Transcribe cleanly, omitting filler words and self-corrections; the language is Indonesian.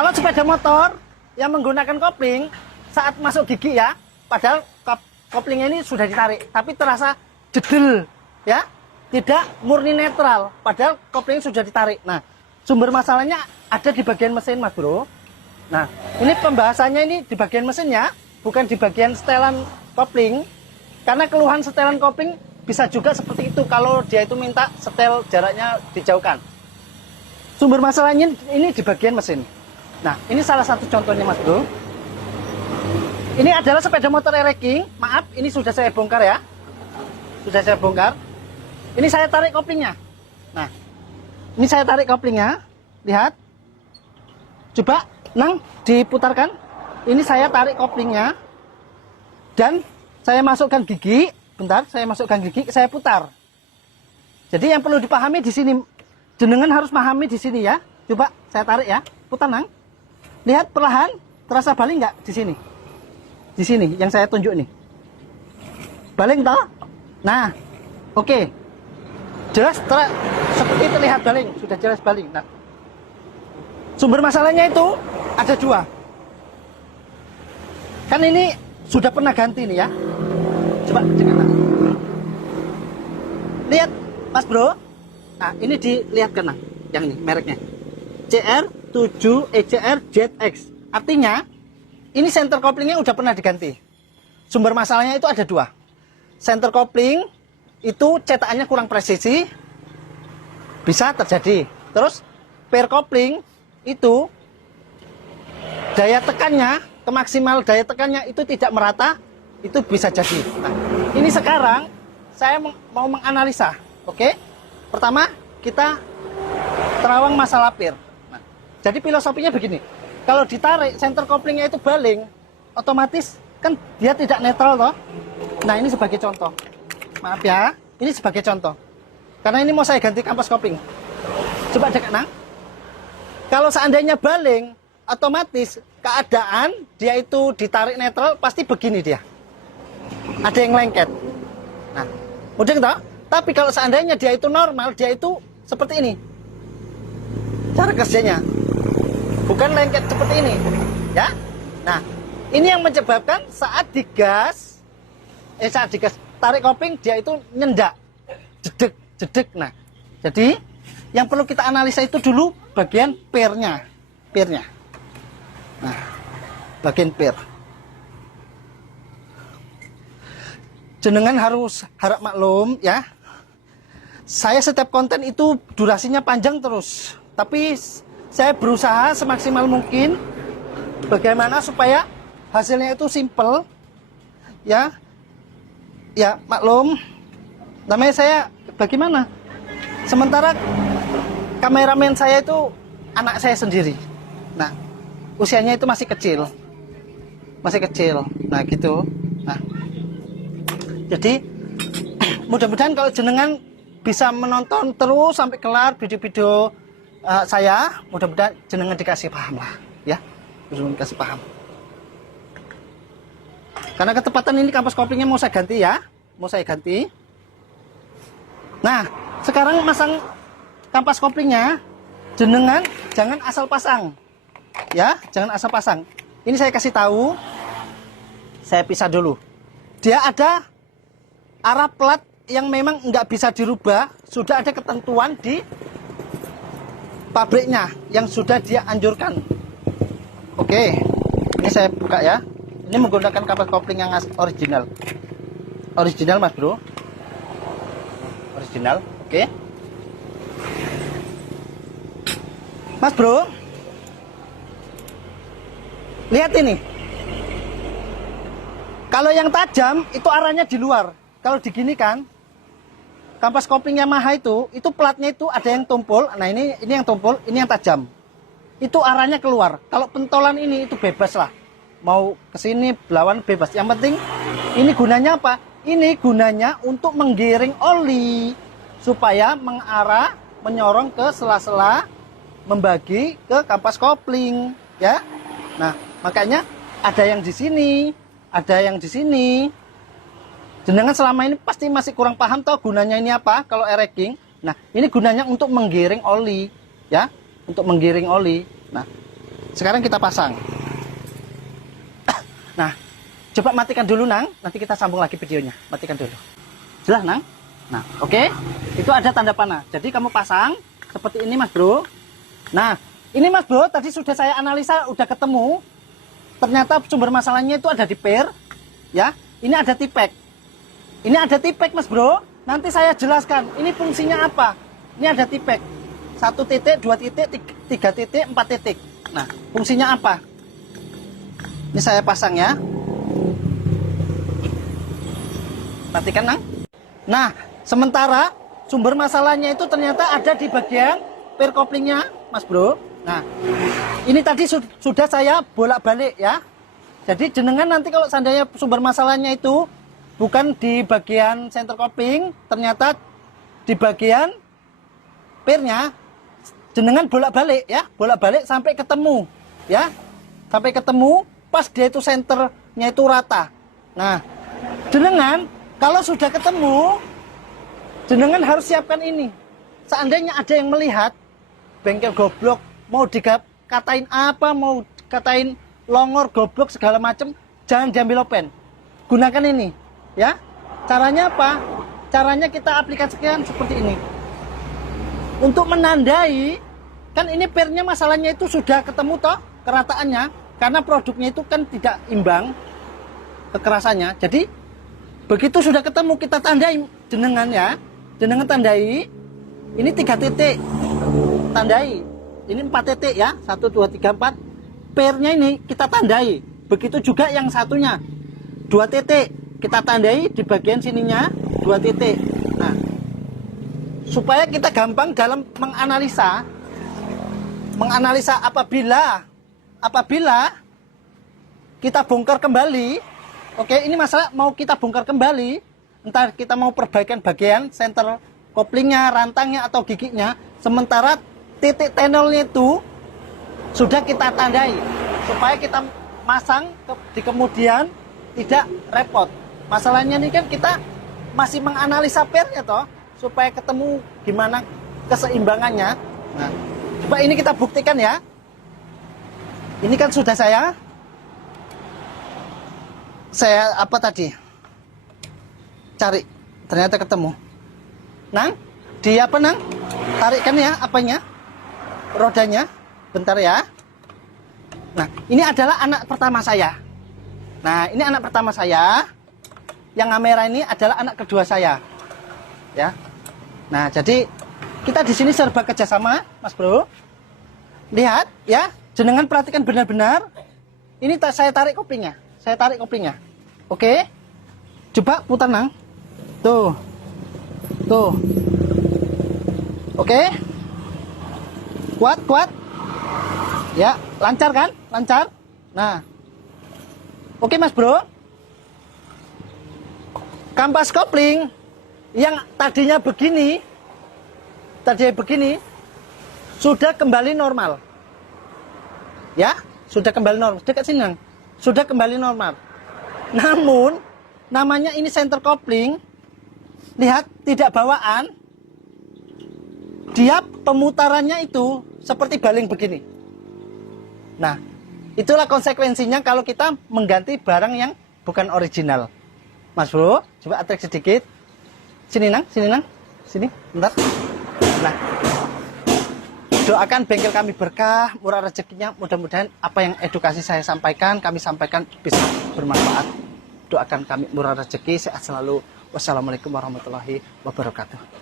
Kalau sepeda motor yang menggunakan kopling saat masuk gigi ya, padahal koplingnya ini sudah ditarik, tapi terasa jedel ya, tidak murni netral, padahal kopling sudah ditarik. Nah, sumber masalahnya ada di bagian mesin, Mas Bro. Nah, ini pembahasannya ini di bagian mesinnya, bukan di bagian setelan kopling. Karena keluhan setelan kopling bisa juga seperti itu kalau dia itu minta setel jaraknya dijauhkan. Sumber masalahnya ini di bagian mesin. Nah, ini salah satu contohnya, Mas Bro. Ini adalah sepeda motor e-racing. Maaf, ini sudah saya bongkar ya. Sudah saya bongkar. Ini saya tarik koplingnya. Nah, ini saya tarik koplingnya. Lihat. Coba, Nang, diputarkan. Ini saya tarik koplingnya. Dan saya masukkan gigi. Bentar, saya masukkan gigi, saya putar. Jadi yang perlu dipahami di sini, jenengan harus memahami di sini ya. Coba saya tarik ya. Putar, Nang. Lihat perlahan, terasa baling nggak di sini? Di sini yang saya tunjuk nih. Baling toh? Nah, oke. Jelas seperti terlihat baling, sudah jelas baling. Nah, sumber masalahnya itu ada dua. Kan ini sudah pernah ganti nih ya. Coba cek. Lihat, Mas Bro. Nah, ini dilihatkan nah, yang ini mereknya. CR7ECR-ZX. Artinya, ini center couplingnya udah pernah diganti. Sumber masalahnya itu ada dua. Center coupling itu cetakannya kurang presisi, bisa terjadi. Terus pair coupling itu daya tekannya, maksimal daya tekannya itu tidak merata, itu bisa jadi. Nah, ini sekarang saya mau menganalisa. Oke? Pertama, kita terawang masalah pair. Nah, jadi filosofinya begini. Kalau ditarik center couplingnya itu baling, otomatis kan dia tidak netral toh. Nah, ini sebagai contoh. Maaf ya, ini sebagai contoh. Karena ini mau saya ganti kampas kopling. Coba cek Nang. Kalau seandainya baling, otomatis keadaan dia itu ditarik netral pasti begini dia. Ada yang lengket. Nah, mudeng toh? Tapi kalau seandainya dia itu normal, dia itu seperti ini. Cara kerjanya bukan lengket seperti ini, ya. Nah, ini yang menyebabkan saat digas tarik kopling dia itu nyendak, jedek. Nah, jadi yang perlu kita analisa itu dulu bagian pairnya. Nah, bagian pair. Jenengan harap maklum ya. Saya setiap konten itu durasinya panjang terus, tapi saya berusaha semaksimal mungkin bagaimana supaya hasilnya itu simple ya. Ya maklum, namanya saya bagaimana, sementara kameramen saya itu anak saya sendiri. Nah, usianya itu masih kecil. Nah gitu. Nah, jadi mudah-mudahan kalau jenengan bisa menonton terus sampai kelar video-video saya, mudah-mudahan jenengan dikasih paham lah ya, dikasih paham. Karena ketepatan ini kampas koplingnya mau saya ganti ya, Nah, sekarang masang kampas koplingnya, jenengan jangan asal pasang ya, jangan asal pasang. Ini saya kasih tahu, saya pisah dulu. Dia ada arah plat yang memang nggak bisa dirubah, sudah ada ketentuan di pabriknya yang sudah dia anjurkan. Oke, ini saya buka ya. Ini menggunakan kampas kopling yang original, Mas Bro. Original, oke. Mas Bro, lihat ini. Kalau yang tajam itu arahnya di luar. Kalau diginikan, kampas kopling Yamaha itu platnya itu ada yang tumpul. Nah, ini yang tumpul, ini yang tajam. Itu arahnya keluar. Kalau pentolan ini itu bebas lah. Mau ke sini belawan bebas. Yang penting ini gunanya apa? Ini gunanya untuk menggiring oli supaya mengarah, menyorong ke sela-sela, membagi ke kampas kopling, ya. Nah, makanya ada yang di sini, ada yang di sini. Jenengan selama ini pasti masih kurang paham toh gunanya ini apa kalau e-racing. Nah, ini gunanya untuk menggiring oli, ya, untuk menggiring oli. Nah, Sekarang kita pasang. Nah, coba matikan dulu Nang, nanti kita sambung lagi videonya. Matikan dulu. Jelas Nang? Nah, oke. Itu ada tanda panah. Jadi kamu pasang seperti ini Mas Bro. Nah, ini Mas Bro, tadi sudah saya analisa, udah ketemu. Ternyata sumber masalahnya itu ada di per, ya. Ini ada tipek. Ini ada tipek Mas Bro. Nanti saya jelaskan. Ini fungsinya apa? Ini ada tipek. 1 titik, 2 titik, 3 titik, 4 titik. Nah, fungsinya apa? Ini saya pasang ya. Perhatikan Nang. Nah, sementara sumber masalahnya itu ternyata ada di bagian per koplingnya Mas Bro. Nah, ini tadi sudah saya bolak-balik ya. Jadi jenengan nanti kalau seandainya sumber masalahnya itu bukan di bagian center kopling, ternyata di bagian pernya, jenengan bolak-balik ya, bolak-balik sampai ketemu ya. Sampai ketemu pas dia itu senternya itu rata. Nah, jenengan kalau sudah ketemu, jenengan harus siapkan ini. Seandainya ada yang melihat bengkel goblok, mau dikatain apa, mau katain longor, goblok, segala macam, jangan diambil open. Gunakan ini, ya. Caranya apa? Caranya kita aplikasikan seperti ini. Untuk menandai, kan ini pernya masalahnya itu sudah ketemu toh, kerataannya. Karena produknya itu kan tidak imbang kekerasannya. Jadi, begitu sudah ketemu, kita tandai jenengan ya. Jenengan tandai, ini 3 titik. Tandai. Ini 4 titik ya, 1, 2, 3, 4. Pernya ini kita tandai. Begitu juga yang satunya, 2 titik. Kita tandai di bagian sininya, 2 titik. Nah, supaya kita gampang dalam menganalisa apabila kita bongkar kembali, oke, ini masalah mau kita bongkar kembali, entah kita mau perbaikan bagian center koplingnya, rantangnya, atau giginya, sementara titik tenolnya itu sudah kita tandai supaya kita masang di kemudian tidak repot. Masalahnya ini kan kita masih menganalisa pernya toh, supaya ketemu gimana keseimbangannya. Nah, coba ini kita buktikan ya. Ini kan sudah saya apa tadi cari, ternyata ketemu. Nang, di apa Nang? Tarikkan ya apanya, rodanya. Bentar ya. Nah, ini adalah anak pertama saya. Nah, ini anak pertama saya. Yang kamera ini adalah anak kedua saya. Ya. Nah, jadi kita di sini serba kerjasama, Mas Bro. Lihat ya, jenengan perhatikan benar-benar. Ini saya tarik koplingnya. Saya tarik koplingnya. Oke. Coba putar Nang. Tuh. Tuh. Oke. Kuat. Ya, lancar kan? Lancar. Nah. Oke Mas Bro. Kampas kopling yang tadinya begini, sudah kembali normal. Ya, sudah kembali normal. Dekat sini Nang. Sudah kembali normal. Namun, namanya ini center kopling. Lihat, tidak bawaan. Dia pemutarannya itu seperti baling begini. Nah, itulah konsekuensinya kalau kita mengganti barang yang bukan original. Mas Bro, coba atrek sedikit. Sini Nang, sini, bentar. Nah, doakan bengkel kami berkah, murah rezekinya. Mudah-mudahan apa yang edukasi saya sampaikan, kami sampaikan bisa bermanfaat. Doakan kami murah rezeki, sehat selalu. Wassalamualaikum warahmatullahi wabarakatuh.